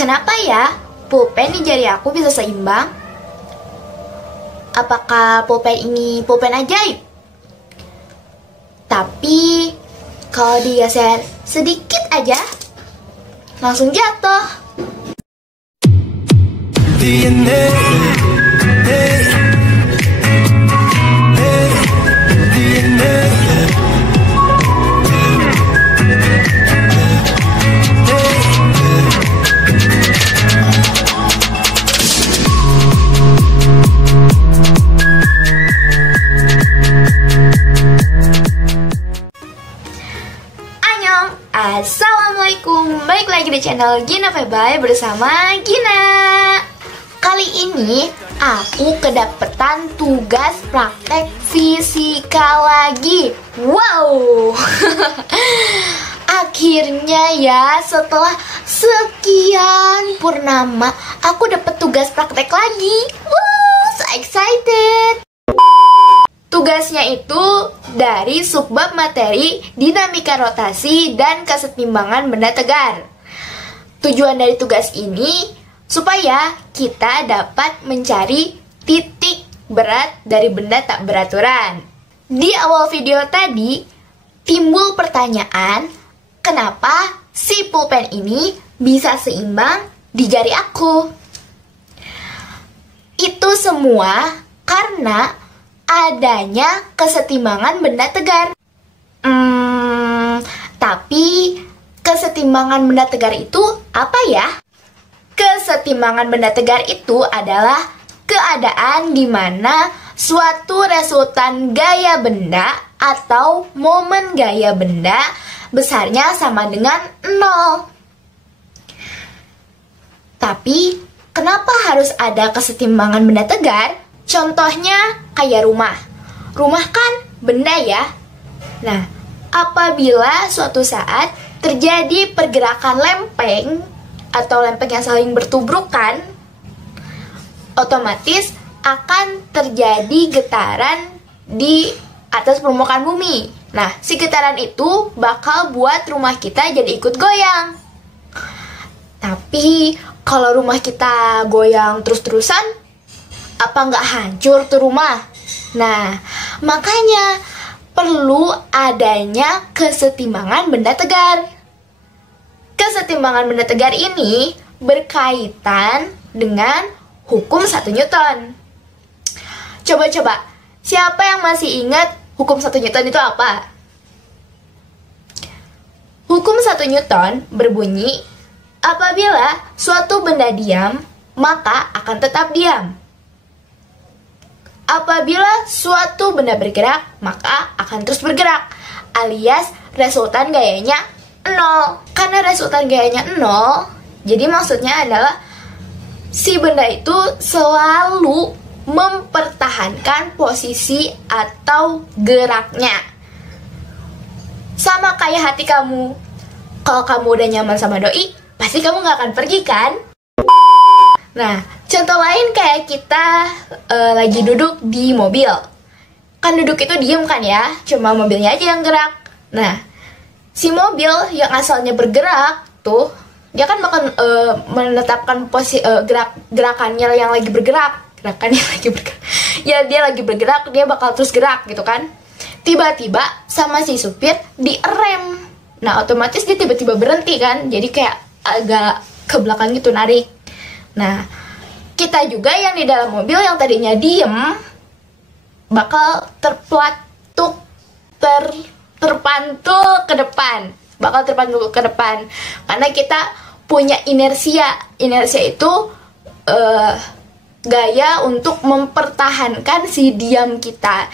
Kenapa ya pulpen di jari aku bisa seimbang? Apakah pulpen ini pulpen ajaib? Tapi kalau digeser sedikit aja langsung jatuh. Assalamualaikum, balik lagi di channel Gina Febay bersama Gina. Kali ini aku kedapetan tugas praktek fisika lagi. Wow. Akhirnya ya, setelah sekian purnama aku dapet tugas praktek lagi. Wow, so excited. Tugasnya itu dari subbab materi dinamika rotasi dan kesetimbangan benda tegar. Tujuan dari tugas ini supaya kita dapat mencari titik berat dari benda tak beraturan. Di awal video tadi timbul pertanyaan, kenapa si pulpen ini bisa seimbang di jari aku? Itu semua karena adanya kesetimbangan benda tegar. Tapi kesetimbangan benda tegar itu apa ya? Kesetimbangan benda tegar itu adalah keadaan di mana suatu resultan gaya benda atau momen gaya benda besarnya sama dengan 0. Tapi kenapa harus ada kesetimbangan benda tegar? Contohnya kayak rumah. Rumah kan benda ya. Nah, apabila suatu saat terjadi pergerakan lempeng atau lempeng yang saling bertubrukan, otomatis akan terjadi getaran di atas permukaan bumi. Nah, si getaran itu bakal buat rumah kita jadi ikut goyang. Tapi kalau rumah kita goyang terus-terusan, apa nggak hancur tuh rumah? Nah, makanya perlu adanya kesetimbangan benda tegar. Kesetimbangan benda tegar ini berkaitan dengan hukum 1 Newton. Coba-coba, siapa yang masih ingat hukum 1 Newton itu apa? Hukum 1 Newton berbunyi, apabila suatu benda diam, maka akan tetap diam. Apabila suatu benda bergerak, maka akan terus bergerak, alias resultan gayanya 0. Karena resultan gayanya 0, jadi maksudnya adalah si benda itu selalu mempertahankan posisi atau geraknya. Sama kayak hati kamu. Kalau kamu udah nyaman sama doi, pasti kamu gak akan pergi kan? Nah, contoh lain kayak kita lagi duduk di mobil. Kan duduk itu diem kan ya, cuma mobilnya aja yang gerak. Nah, si mobil yang asalnya bergerak tuh, dia kan bakal menetapkan posisi gerakannya yang lagi bergerak. Gerakannya lagi bergerak. Ya, dia lagi bergerak, dia bakal terus gerak gitu kan. Tiba-tiba sama si supir direm. Nah, otomatis dia tiba-tiba berhenti kan. Jadi kayak agak ke belakang gitu, narik. Nah, kita juga yang di dalam mobil yang tadinya diem bakal terpantul ke depan. Bakal terpantul ke depan karena kita punya inersia. Inersia itu gaya untuk mempertahankan si diam kita,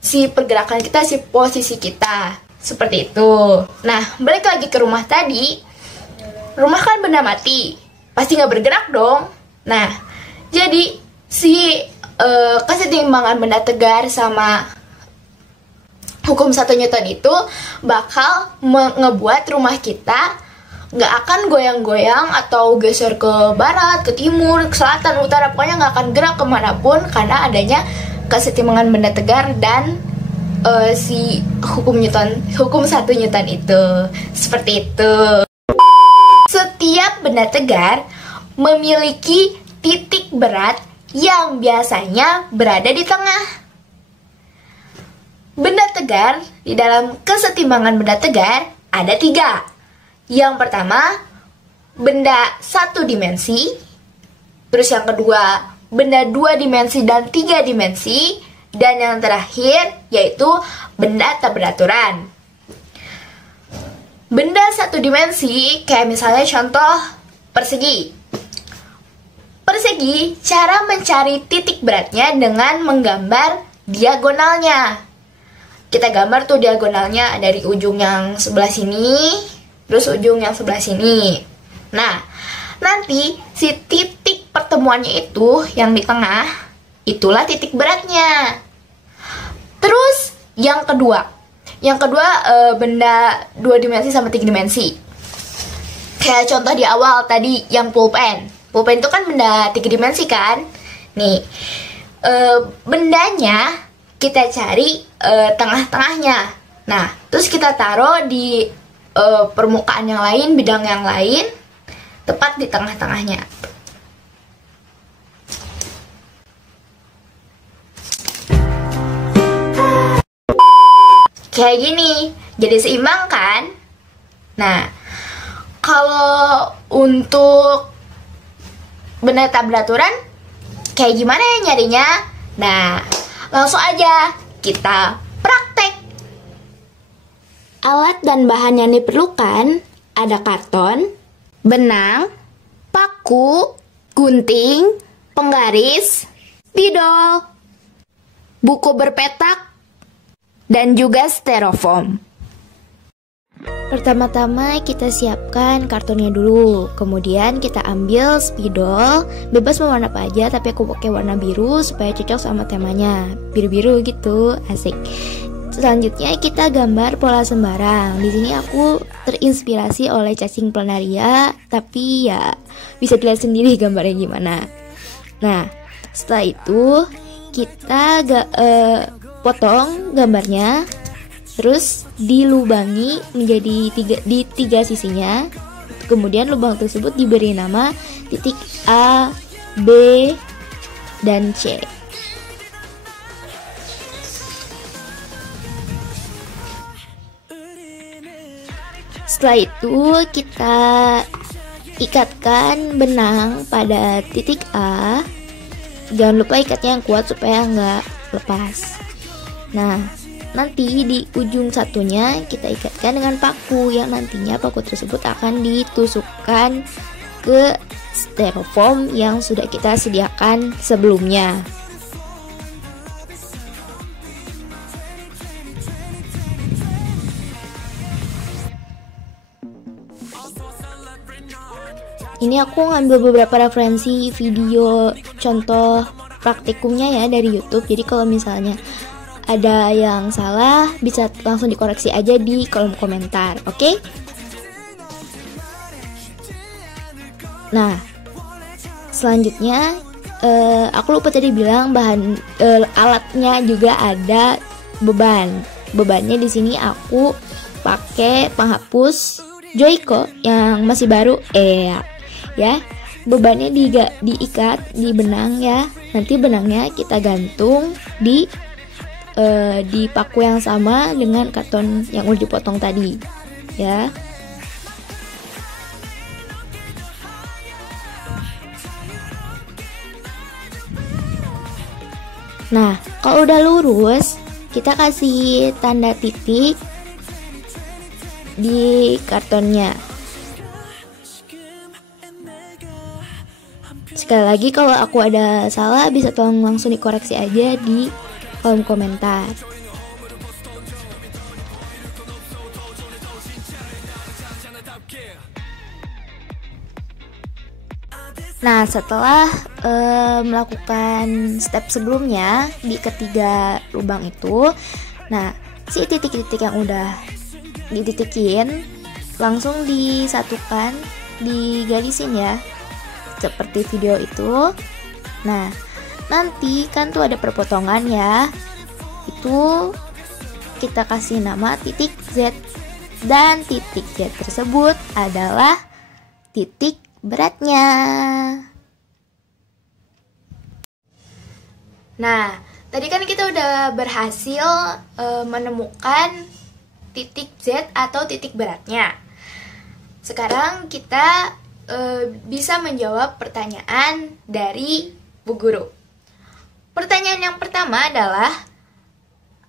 si pergerakan kita, si posisi kita. Seperti itu. Nah, balik lagi ke rumah tadi. Rumah kan benda mati, pasti nggak bergerak dong. Nah, jadi si kesetimbangan benda tegar sama hukum 1 Newton itu bakal ngebuat rumah kita nggak akan goyang-goyang atau geser ke barat, ke timur, ke selatan, utara. Pokoknya nggak akan gerak kemanapun karena adanya kesetimbangan benda tegar dan si hukum 1 Newton itu. Seperti itu. Setiap Setiap benda tegar memiliki titik berat yang biasanya berada di tengah. Benda tegar, di dalam kesetimbangan benda tegar ada 3. Yang pertama, benda 1 dimensi. Terus yang kedua, benda 2 dimensi dan 3 dimensi. Dan yang terakhir, yaitu benda tak beraturan. Benda 1 dimensi, kayak misalnya contoh persegi. Persegi, cara mencari titik beratnya dengan menggambar diagonalnya. Kita gambar tuh diagonalnya dari ujung yang sebelah sini, terus ujung yang sebelah sini. Nah, nanti si titik pertemuannya itu yang di tengah, itulah titik beratnya. Terus yang kedua benda 2 dimensi sama 3 dimensi. Kayak contoh di awal tadi yang pulpen. Pulpen itu kan benda 3 dimensi kan? Nih, bendanya kita cari tengah-tengahnya. Nah, terus kita taruh di permukaan yang lain, bidang yang lain, tepat di tengah-tengahnya. Kayak gini, jadi seimbang kan? Nah, kalau untuk benda tak beraturan, kayak gimana ya nyarinya? Nah, langsung aja kita praktek. Alat dan bahan yang diperlukan ada karton, benang, paku, gunting, penggaris, spidol, buku berpetak, dan juga styrofoam. Pertama-tama kita siapkan kartonnya dulu. Kemudian kita ambil spidol, bebas mau warna apa aja, tapi aku pakai warna biru supaya cocok sama temanya. Biru-biru gitu, asik. Selanjutnya kita gambar pola sembarang. Di sini aku terinspirasi oleh cacing planaria, tapi ya bisa dilihat sendiri gambarnya gimana. Nah, setelah itu kita potong gambarnya, terus dilubangi menjadi di 3 sisinya. Kemudian lubang tersebut diberi nama titik A, B, dan C. Setelah itu kita ikatkan benang pada titik A. Jangan lupa ikatnya yang kuat supaya nggak lepas. Nah, nanti di ujung satunya kita ikatkan dengan paku, yang nantinya paku tersebut akan ditusukkan ke styrofoam yang sudah kita sediakan sebelumnya. Ini aku ngambil beberapa referensi video contoh praktikumnya ya dari YouTube. Jadi kalau misalnya ada yang salah bisa langsung dikoreksi aja di kolom komentar, oke? Nah, selanjutnya aku lupa tadi bilang bahan alatnya juga ada beban. Bebannya di sini aku pakai penghapus Joico yang masih baru, ya. Bebannya diikat di benang ya. Nanti benangnya kita gantung di paku yang sama dengan karton yang udah dipotong tadi, ya. Nah, kalau udah lurus, kita kasih tanda titik di kartonnya. Sekali lagi, kalau aku ada salah bisa tolong langsung dikoreksi aja di kolom komentar. Nah, setelah melakukan step sebelumnya di ketiga lubang itu, nah si titik-titik yang udah dititikin langsung disatukan, digarisin ya, seperti video itu. Nah, nanti kan tuh ada perpotongan ya, itu kita kasih nama titik Z, dan titik Z tersebut adalah titik beratnya. Nah, tadi kan kita udah berhasil menemukan titik Z atau titik beratnya. Sekarang kita bisa menjawab pertanyaan dari Bu Guru. Pertanyaan yang pertama adalah,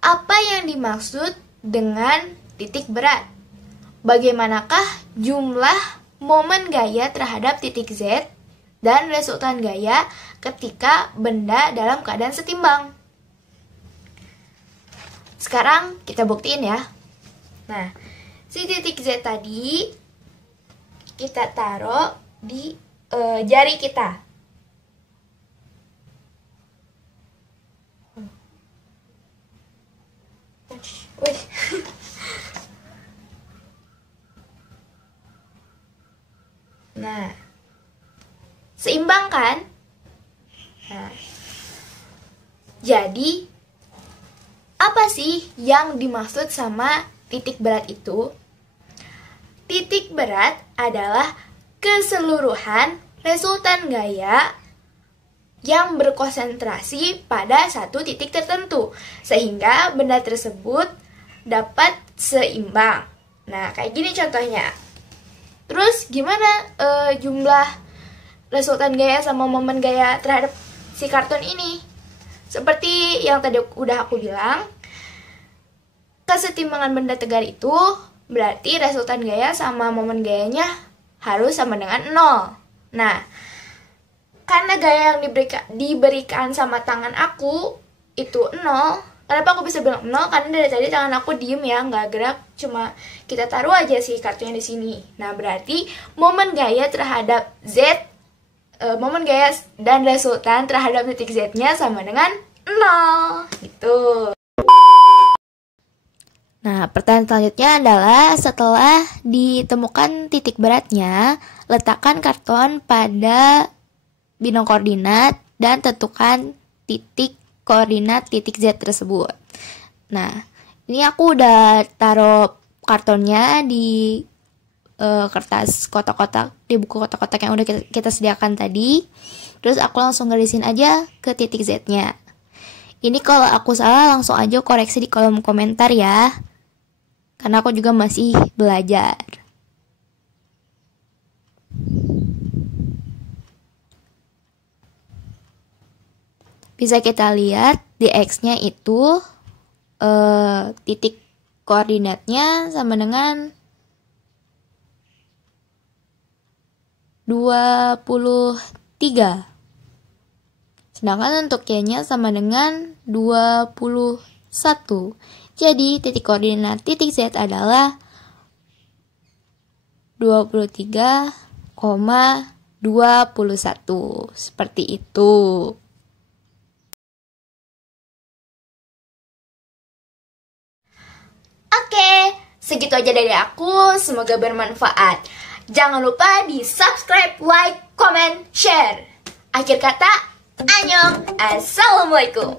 apa yang dimaksud dengan titik berat? Bagaimanakah jumlah momen gaya terhadap titik Z dan resultan gaya ketika benda dalam keadaan setimbang? Sekarang kita buktiin ya. Nah, si titik Z tadi kita taruh di jari kita. Wih. Nah, seimbang kan? Nah, jadi apa sih yang dimaksud sama titik berat itu? Titik berat adalah keseluruhan resultan gaya yang berkonsentrasi pada satu titik tertentu, sehingga benda tersebut dapat seimbang. Nah, kayak gini contohnya. Terus gimana jumlah resultan gaya sama momen gaya terhadap si kartun ini? Seperti yang tadi udah aku bilang, kesetimbangan benda tegar itu berarti resultan gaya sama momen gayanya harus sama dengan 0. Nah, karena gaya yang diberikan sama tangan aku itu 0, kenapa aku bisa bilang 0? Karena dari tadi tangan aku diem ya, nggak gerak, cuma kita taruh aja sih kartunya di sini. Nah, berarti momen gaya terhadap Z, momen gaya dan resultan terhadap titik Z-nya sama dengan 0, gitu. Nah, pertanyaan selanjutnya adalah, setelah ditemukan titik beratnya, letakkan karton pada bidang koordinat dan tentukan titik koordinat titik Z tersebut. Nah, ini aku udah taruh kartonnya di kertas kotak-kotak, di buku kotak-kotak yang udah kita sediakan tadi. Terus aku langsung garisin aja ke titik Z-nya. Ini kalau aku salah langsung aja koreksi di kolom komentar ya, karena aku juga masih belajar. Bisa kita lihat di X-nya itu titik koordinatnya sama dengan 23. Sedangkan untuk Y-nya sama dengan 21. Jadi titik koordinat titik Z adalah 23,21. Seperti itu. Oke, segitu aja dari aku. Semoga bermanfaat. Jangan lupa di subscribe, like, comment, share. Akhir kata, annyeong, assalamualaikum.